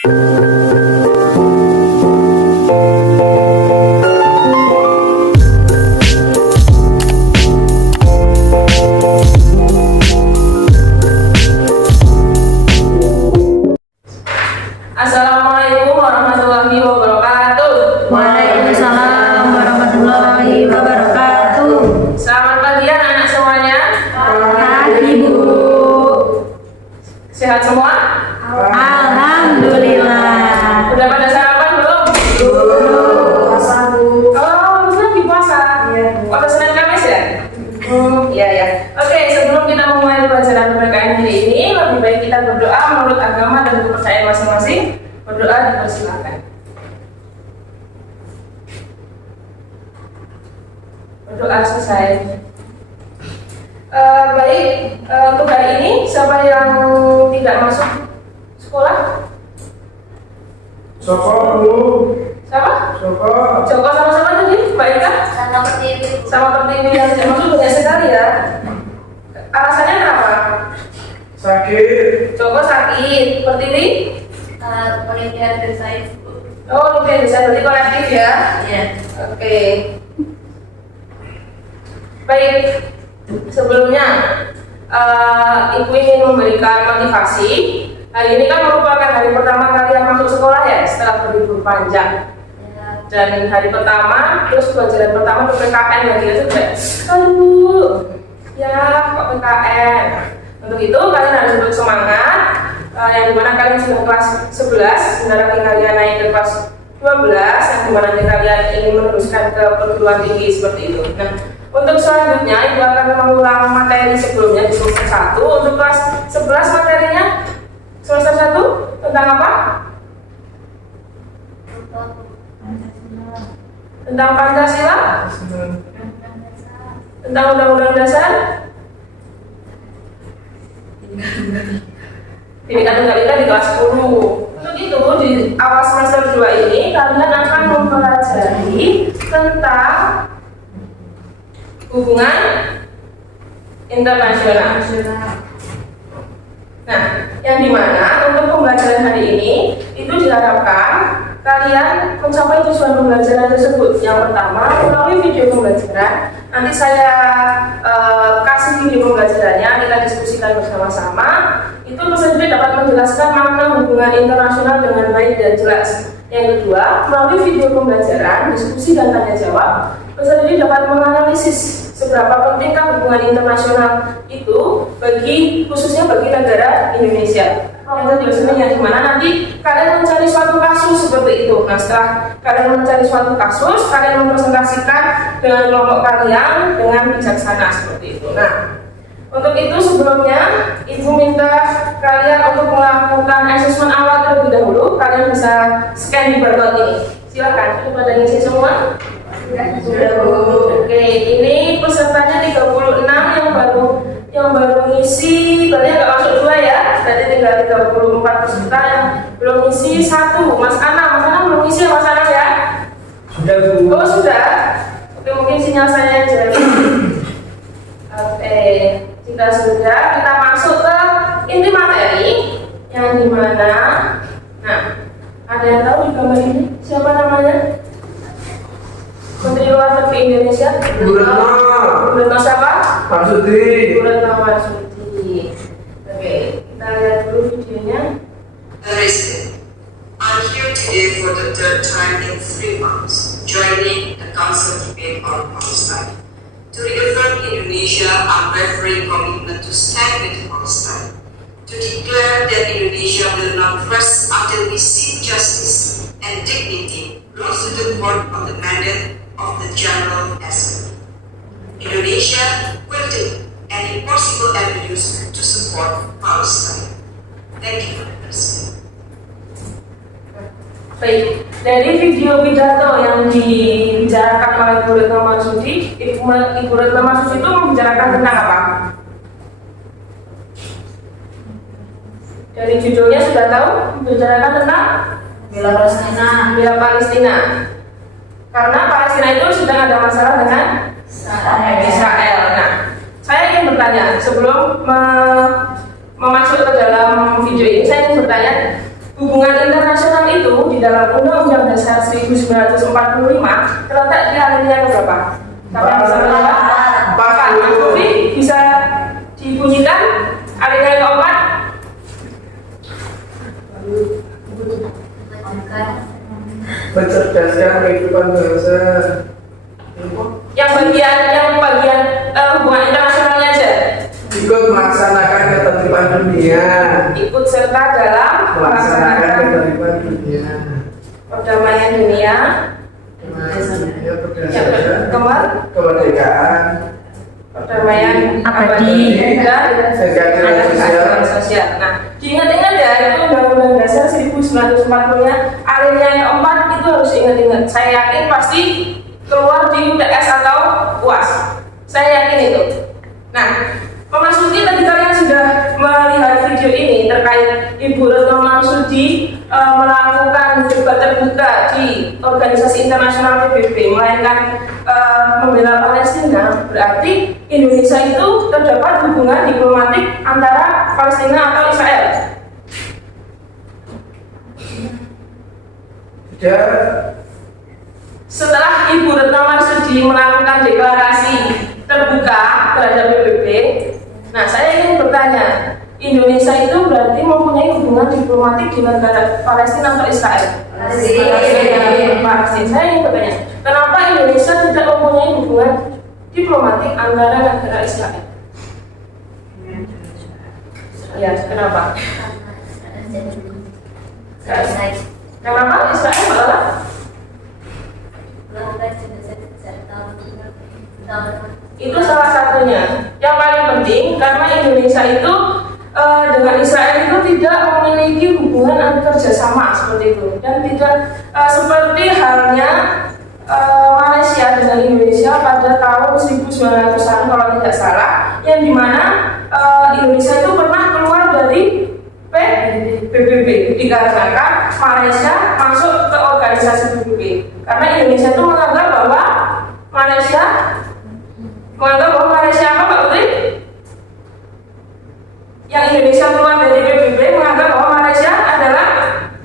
Assalamualaikum warahmatullahi wabarakatuh. Waalaikumsalam warahmatullahi wabarakatuh. Selamat pagi anak-anak semuanya. Pagi Bu. Sehat semua? Alhamdulillah. Udah pada sarapan belum? Puasa Bu. Oh, lagi puasa. Puasa Senin Kamis ya? Iya ya. Oke, sebelum kita memulai pelajaran PPKN hari ini, lebih baik kita berdoa menurut agama dan kepercayaan masing-masing. Berdoa dipersilakan. Berdoa selesai. Baik, untuk hari ini siapa yang tidak masuk sekolah? Soko Bu. Siapa? Soko. Joko sama-sama tadi, Mbak Ika? Sama Pertiwi yang tidak masuk banyak sekali ya. Alasannya kenapa? Sakit. Joko sakit, Pertiwi? Olimpiade Sains. Oh, oke, bisa berarti kolektif ya. Iya. Oke. Baik, sebelumnya Ibu ingin memberikan motivasi. Hari ini kan merupakan hari pertama kalian masuk sekolah ya setelah berlibur panjang. Dan hari pertama, terus pelajaran pertama PPKN lagi itu kayak, aduh, ya kok PPKN. Untuk itu kalian harus bersemangat. Yang dimana kalian sudah kelas 11, sebentar lagi kalian naik ke kelas 12, yang dimana kalian ingin meneruskan ke perguruan tinggi seperti itu. Nah, untuk selanjutnya Ibu akan mengulang materi sebelumnya di semester 1. Untuk kelas 11 materinya semester 1 tentang apa? Tentang Pancasila? Tentang Undang-Undang Dasar? Bineka Tunggal Ika di kelas 10. Untuk itu di awal semester 2 ini kalian akan mempelajari tentang hubungan internasional. Nah, yang dimana untuk pembelajaran hari ini itu diharapkan kalian mencapai tujuan pembelajaran tersebut. Yang pertama, melalui video pembelajaran. Nanti saya kasih video pembelajarannya, kita diskusikan bersama-sama. Itu peserta dapat menjelaskan makna hubungan internasional dengan baik dan jelas. Yang kedua, melalui video pembelajaran, diskusi dan tanya jawab, peserta dapat menganalisis seberapa pentingkah hubungan internasional itu khususnya bagi negara Indonesia. Yang dimana nanti kalian mencari suatu kasus seperti itu. Nah, setelah kalian mencari suatu kasus, kalian mempresentasikan dengan kelompok kalian dengan bijaksana seperti itu. Nah, untuk itu sebelumnya Ibu minta kalian untuk melakukan asesmen awal terlebih dahulu. Kalian bisa scan di barcode ini. Silakan, itu pada ngisi semua. Sudah Bu. Oke, ini pesertanya 36 yang baru ngisi, berarti nggak masuk 2 ya. Berarti tinggal 34 peserta yang belum ngisi 1. Mas Ana belum ngisi ya Mas Ana ya? Sudah Bu. Oh sudah. Oke, mungkin sinyal saya jadi. Oke, jika sudah kita masuk ke inti materi yang dimana, nah ada yang tahu di gambar ini siapa namanya? Menteri Luar Negeri Indonesia? Bu Retno. Bu Retno siapa? Marsudi. Bu Retno Marsudi. Oke, kita lihat dulu videonya. Arrested. I'm here today for the third time in 3 months, joining the council debate on Palestine. To reaffirm Indonesia unwavering commitment to stand with Palestine. To declare that Indonesia will not rest until we see justice and dignity brought to the court of the mandate of the General Assembly. Indonesia will take any possible avenues to support Palestine. Thank you, President. Baik, dari video pidato yang dibicarakan oleh Bu Retno Marsudi, Ibu Retno Marsudi itu membicarakan tentang apa? Dari judulnya sudah tahu, membicarakan tentang Bela Palestina. bela Palestina. Karena Palestina itu sedang ada masalah dengan Israel. Nah, saya ingin bertanya sebelum masuk ke dalam video ini, saya ingin bertanya, hubungan internasional itu di dalam Undang-Undang Dasar 1945 terletak di alinea berapa? Siapa yang bisa menjawab? 4. Mas Bobi bisa dibunyikan alinea keempat? Mencerdaskan kehidupan bangsa. Yang bagian hubungan internasionalnya aja. Ikut melaksanakan ketertiban dunia. Ikut serta dalam Melaksanakan melaksanakan ketertiban dunia. perdamaian dunia, Ya, berdasarkan kemerdekaan, perdamaian Abadi. dan keadilan sosial. sosial. Nah, diingat-ingat ya, itu Undang-Undang Dasar 1945-nya alinea keempat itu harus ingat-ingat. Saya yakin pasti keluar di UTS atau UAS. Saya yakin itu. Nah, memasuki tadi kalian sudah melihat video ini terkait Ibu Retno Marsudi melakukan debat terbuka di organisasi internasional PBB, melainkan membela Palestina. Berarti Indonesia itu terdapat hubungan diplomatik antara Palestina atau Israel. Tidak. Setelah Ibu Retno Marsudi melakukan deklarasi terbuka terhadap PBB, nah saya ingin bertanya, Indonesia itu berarti mempunyai hubungan diplomatik dengan negara Palestina atau Israel? Palestina. Saya ingin bertanya, kenapa Indonesia tidak mempunyai hubungan diplomatik antara negara Israel? Ya, kenapa? Kenapa Israel malah? Itu salah satunya. Yang paling penting karena Indonesia itu dengan Israel itu tidak memiliki hubungan kerjasama seperti itu, dan tidak seperti halnya Malaysia dengan Indonesia pada tahun 1900-an kalau tidak salah, yang dimana Indonesia itu pernah keluar dari PBB dikarenakan Malaysia masuk ke organisasi PBB karena Indonesia itu menganggap bahwa Malaysia apa Pak Putri? Yang Indonesia keluar dari PBB menganggap bahwa Malaysia adalah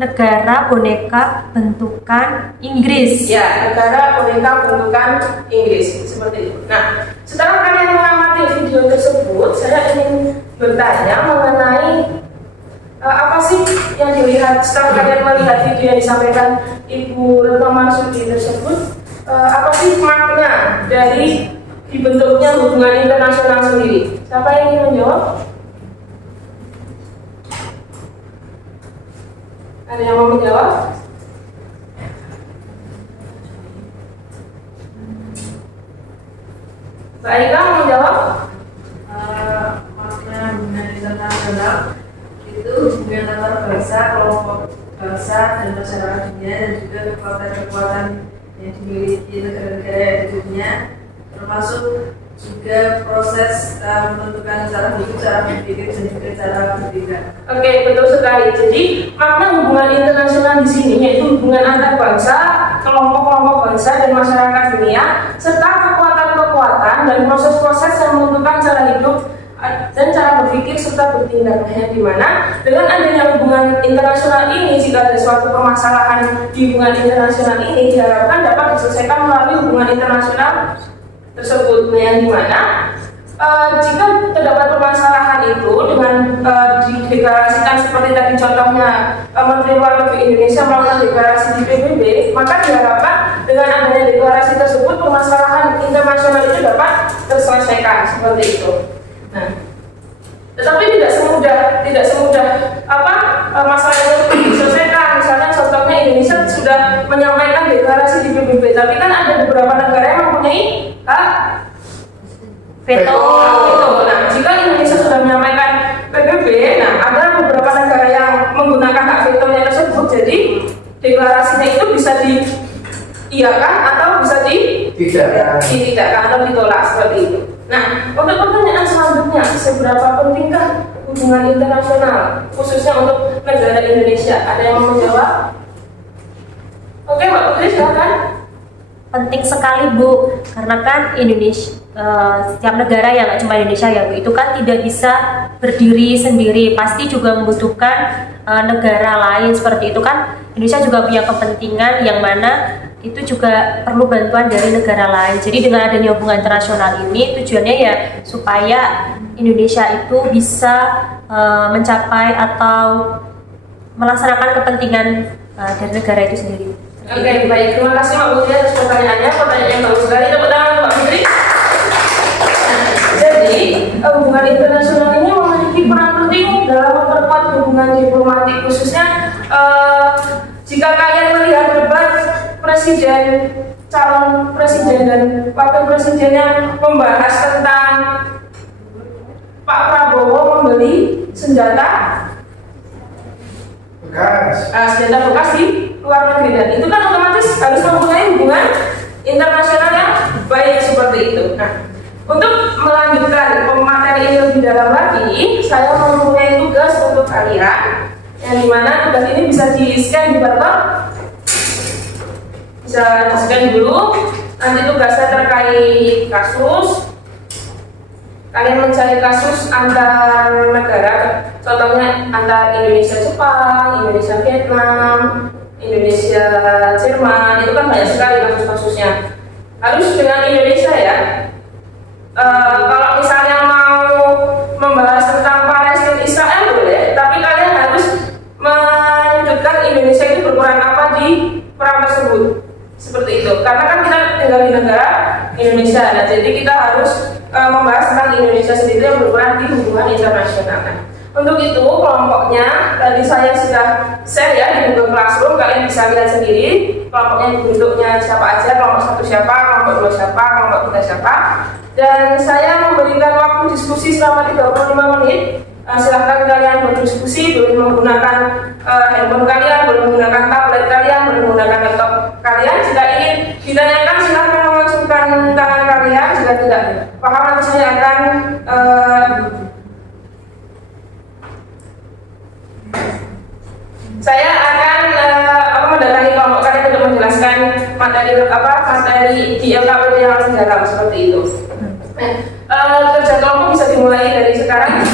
negara boneka bentukan Inggris. ya, negara boneka bentukan Inggris seperti itu. Nah, setelah kalian mengamati video tersebut, saya ingin bertanya mengenai apa sih yang dilihat setelah kalian melihat video yang disampaikan Ibu Retno Marsudi tersebut? Apa sih makna dari dibentuknya hubungan internasional sendiri? Siapa yang ingin menjawab? Ada yang mau menjawab? Mbak Ika mau menjawab? Makna hubungan internasional itu hubungan antar bangsa, kelompok bangsa dan masyarakat dunia, dan juga kekuatan-kekuatan yang dimiliki negara-negara yang di dunia, termasuk juga proses menentukan cara hidup, cara berpikir, dan juga cara bertindak. Oke, betul sekali. Jadi makna hubungan internasional di sini yaitu hubungan antar bangsa, kelompok-kelompok bangsa dan masyarakat dunia, serta kekuatan-kekuatan dan proses-proses yang menentukan cara hidup dan cara berpikir serta bertindak. Di mana dengan adanya hubungan internasional ini, jika ada suatu permasalahan di hubungan internasional ini diharapkan dapat diselesaikan melalui hubungan internasional tersebut. Yang dimana jika terdapat permasalahan itu dengan dideklarasikan seperti tadi contohnya Menteri Luar Negeri Indonesia melakukan deklarasi di PBB, maka diharapkan dengan adanya deklarasi tersebut permasalahan internasional itu dapat terselesaikan seperti itu. Nah, tetapi tidak semudah masalah itu diselesaikan. Misalnya contohnya Indonesia sudah menyampaikan deklarasi di PBB, tapi kan ada beberapa negara yang mempunyai hak veto. Nah, jika Indonesia sudah menyampaikan PBB, nah ada beberapa negara yang menggunakan hak vetonya tersebut, jadi deklarasinya itu bisa diiyakan atau bisa ditidakkan atau ditolak seperti itu. Nah, untuk pertanyaan selanjutnya, seberapa pentingkah hubungan internasional khususnya untuk negara Indonesia? Ada yang mau menjawab? Oke, Mbak Putri silakan. Penting sekali Bu, karena kan Indonesia setiap negara yang nggak cuma Indonesia ya Bu, itu kan tidak bisa berdiri sendiri, pasti juga membutuhkan negara lain seperti itu kan. Indonesia juga punya kepentingan yang mana itu juga perlu bantuan dari negara lain. Jadi dengan adanya hubungan internasional ini tujuannya ya supaya Indonesia itu bisa mencapai atau melaksanakan kepentingan dari negara itu sendiri. Oke, baik. Terima kasih Mbak Putri atas pertanyaannya. Pertanyaan yang bagus sekali. Tepuk tangan Mbak Putri. Jadi, hubungan internasional ini memiliki peran penting dalam memperkuat hubungan diplomatik, khususnya jika kalian melihat debat presiden, calon presiden dan wakil presiden yang membahas tentang Pak Prabowo membeli senjata senjata bekas di luar negeri, dan itu kan otomatis harus mempunyai hubungan internasional yang baik seperti itu. Nah, untuk melanjutkan materi ini lebih dalam lagi, saya mempunyai tugas untuk kalian, yang dimana tugas ini bisa di-scan di barcode, bisa di-scan dulu. Nanti tugasnya terkait kasus. Kalian mencari kasus antar negara, contohnya antar Indonesia Jepang, Indonesia Vietnam, Indonesia Jerman, itu kan banyak sekali kasus-kasusnya. Harus dengan Indonesia ya. Kalau misalnya mau membahas tentang Palestina Israel boleh, tapi kalian harus menyebutkan Indonesia itu berperan apa di perang tersebut. Seperti itu. Karena kan kita tinggal di negara Indonesia, nah jadi kita harus membahas tentang Indonesia sendiri yang berperan di hubungan internasional. Nah, untuk itu kelompoknya tadi saya sudah share ya di Google Classroom, kalian bisa lihat sendiri kelompoknya bentuknya siapa aja, kelompok 1 siapa, kelompok 2 siapa, kelompok 3 siapa. Dan saya memberikan waktu diskusi selama 35 menit. Silahkan kalian berdiskusi, boleh menggunakan handphone kalian, boleh menggunakan tablet kalian, boleh menggunakan laptop kalian. Jika ingin ditanyakan, silahkan mengacungkan tangan kalian. Jika tidak paham, nanti saya akan mendatangi kelompok kalian untuk menjelaskan materi di LKPD yang harus didalam seperti itu. Kerja kelompok bisa dimulai dari sekarang.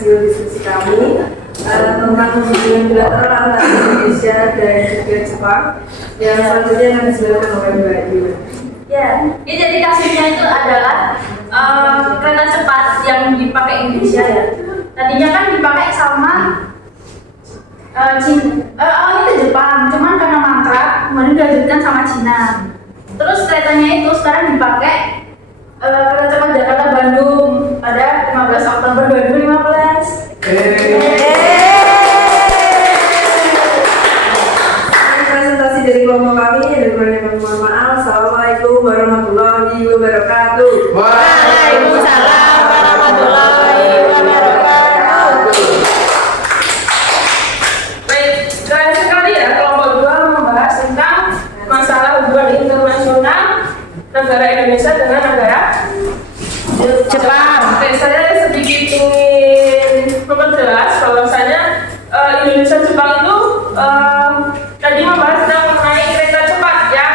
Diskusi kami tentang hubungan bilateral antara Indonesia dan juga Jepang yang selanjutnya akan dijelaskan oleh Mbak Ibu. Ya, jadi kasusnya itu adalah kereta cepat yang dipakai Indonesia ya. Tadinya kan dipakai sama itu Jepang, cuman karena mangkrak kemudian dilanjutkan sama Cina. Terus keretanya itu sekarang dipakai kereta cepat Jakarta Bandung pada 15 Oktober 2015. Presentasi dari kelompok kami, dan mohon maaf. Assalamualaikum warahmatullahi wabarakatuh. Waalaikumsalam warahmatullahi wabarakatuh. Baik, keren sekali ya kelompok 2 membahas tentang masalah hubungan internasional negara Indonesia dengan negara Jepang. Oke, saya sedikit ingin memperjelas bahwasanya Indonesia Jepang itu tadi membahas tentang mengenai kereta cepat yang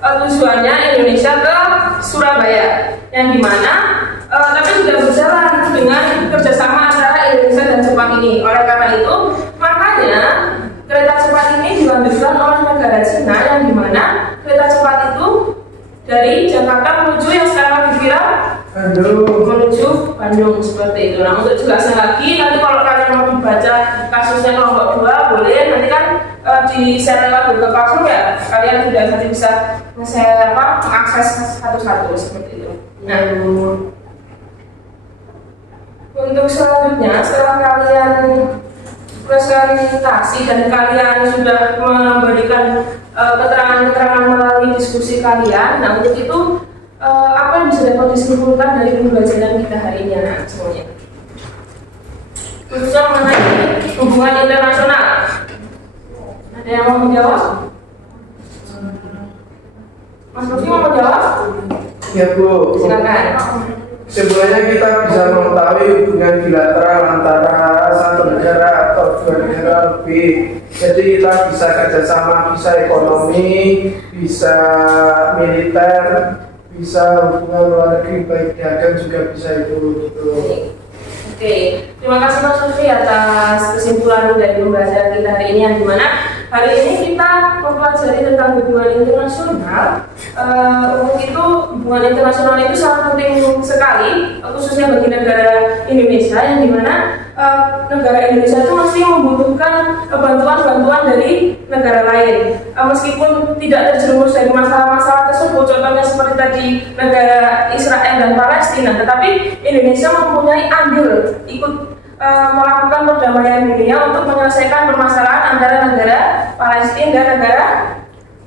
tujuannya Indonesia ke Surabaya, yang dimana tapi sudah berjalan dengan kerjasama antara Indonesia dan Jepang ini. Oleh karena itu, makanya kereta cepat ini dilanjutkan oleh negara Cina, yang dimana kereta cepat itu dari Jakarta menuju yang sekarang lagi viral menuju Bandung seperti itu. Nah, untuk jelasnya lagi, nanti kalau kalian mau dibaca kasusnya kelompok 2 boleh, nanti kan di share lewat Google Classroom ya, kalian sudah nanti bisa mengakses satu-satu seperti itu. Nah, untuk selanjutnya, setelah kalian presentasi dan kalian sudah memberikan keterangan-keterangan melalui diskusi kalian, nah untuk itu apa yang bisa dapat disimpulkan dari pembelajaran kita hari ini anak semuanya? Khususnya mengenai hubungan internasional. Ada yang mau menjawab? Mas Lutfi mau menjawab? Ya Bu. Silakan. Sebenarnya kita bisa mengetahui hubungan bilateral antara satu negara atau dua negara lebih. Jadi kita bisa kerjasama, bisa ekonomi, bisa militer, bisa hubungan luar negeri, baik dagang juga bisa itu gitu. Oke, terima kasih Mas Lutfi atas kesimpulan dari pembelajaran kita hari ini, yang dimana hari ini kita mempelajari tentang hubungan internasional. Untuk itu hubungan internasional itu sangat penting sekali, khususnya bagi negara Indonesia, yang dimana negara Indonesia itu masih membutuhkan bantuan-bantuan dari negara lain, meskipun tidak terjerumus dari masalah-masalah tersebut. Contohnya seperti tadi negara Israel dan Palestina, tetapi Indonesia mempunyai andil ikut melakukan perdamaian dunia untuk menyelesaikan permasalahan antara negara Palestina dan negara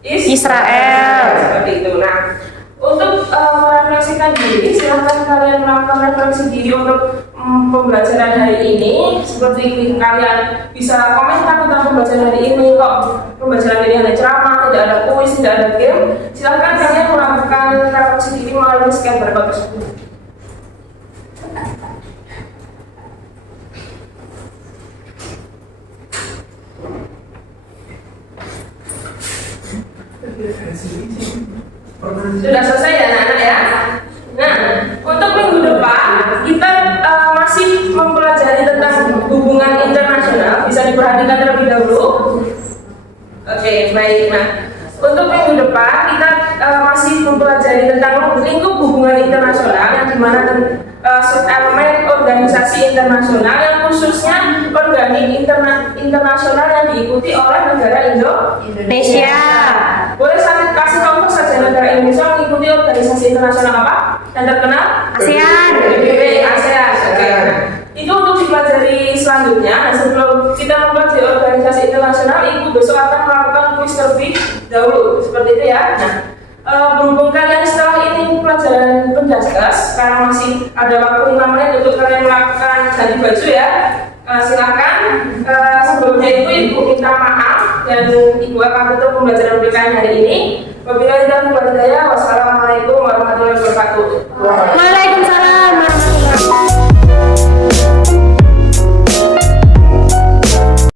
Israel. Seperti itu. Nah, untuk merefleksikan diri, silahkan kalian melakukan refleksi diri untuk pembelajaran hari ini. Seperti kalian bisa komentar tentang pembelajaran hari ini. Kok pembelajaran ini ada ceramah, tidak ada kuis, tidak ada game? Silahkan kalian melakukan refleksi diri melalui scan barcode tersebut. Sudah selesai ya anak-anak ya? Nah, untuk minggu depan kita masih mempelajari tentang hubungan internasional. Bisa diperhatikan terlebih dahulu. Oke, baik. Nah, untuk minggu depan kita masih mempelajari tentang lingkup hubungan internasional, yang dimana subelemen organisasi internasional, yang khususnya internasional yang diikuti oleh negara Indonesia. Boleh saya kasih contoh saja negara Indonesia mengikuti organisasi internasional apa? Yang terkenal? ASEAN. PBB, ASEAN. Oke. Itu untuk dipelajari selanjutnya. Nah, sebelum kita mempelajari organisasi internasional, Ibu besok akan melakukan kuis terlebih dahulu. Seperti itu ya. Nah, berhubung kalian setelah ini pelajaran penjaskas, sekarang masih ada waktu 5 menit untuk kalian melakukan ganti baju ya. Silakan. Sebelumnya itu Ibu minta maaf dan Ibu akan tutup pembelajaran PKN hari ini. Wabillahi taufiq wal hidayah. Wassalamualaikum warahmatullahi wabarakatuh. Waalaikumsalam.